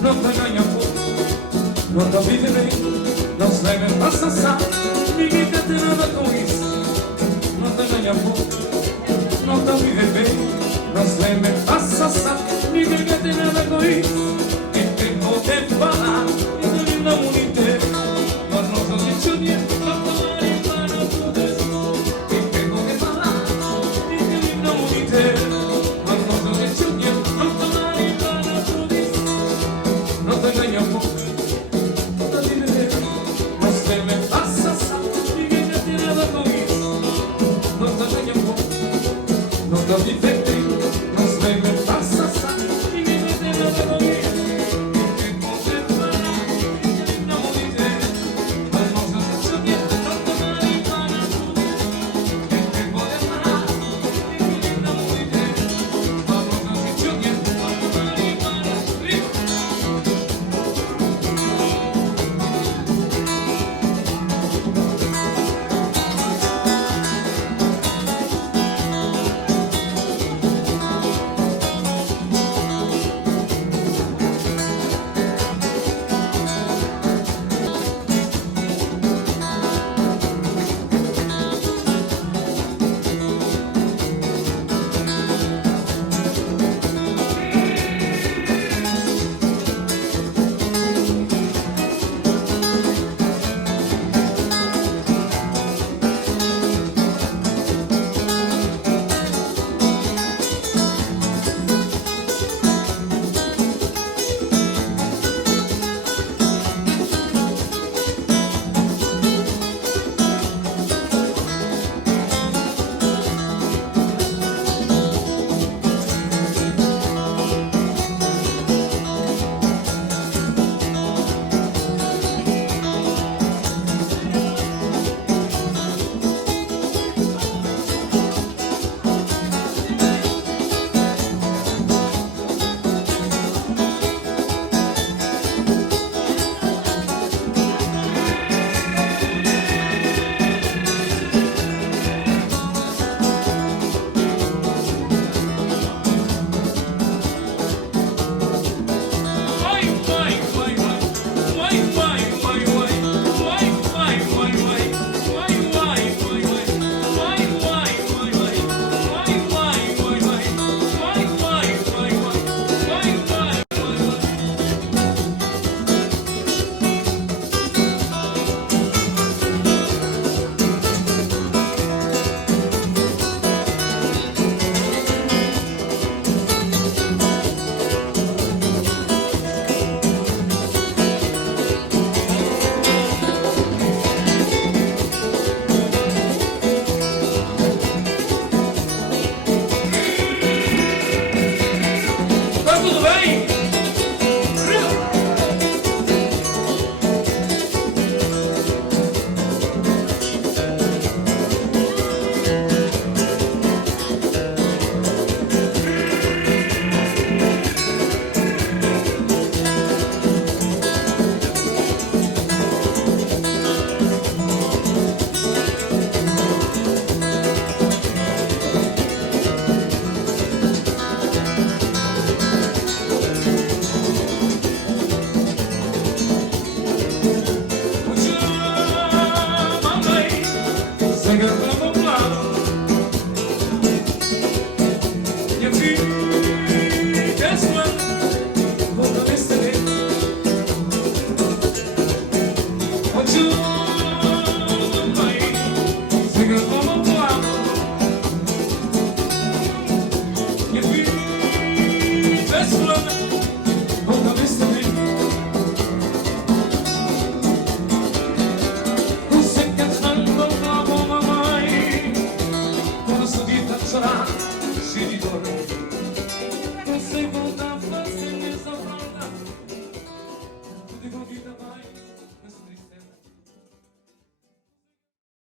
Não te ganha pouco, não te vive bem, não se leve para sassar, ninguém quer ter nada com isso. Não te ganha pouco, não te vive bem, não se leve para sassar, ninguém quer ter nada com isso. Quem tem poder falar, isso lhe dá mundo inteiro, mas não sou de chunia, não tomar em vano tudo isso. Quem tem poder falar, isso lhe dá mundo inteiro, mas não sou de chunia, não tomar em vano tudo isso. Não te ganha pouco, não te vive bem, não se leve para sassar, ninguém quer ter nada com isso. Não te ganha pouco, não te vive bem, não se leve para sassar, ninguém quer ter nada com isso. Quem pode falar, isso não vou dizer, mas não se deixa não tomar em vano tudo isso. Quem pode falar, isso não vou dizer, mas não se deixa não tomar em vano tudo isso. Tudo bem? You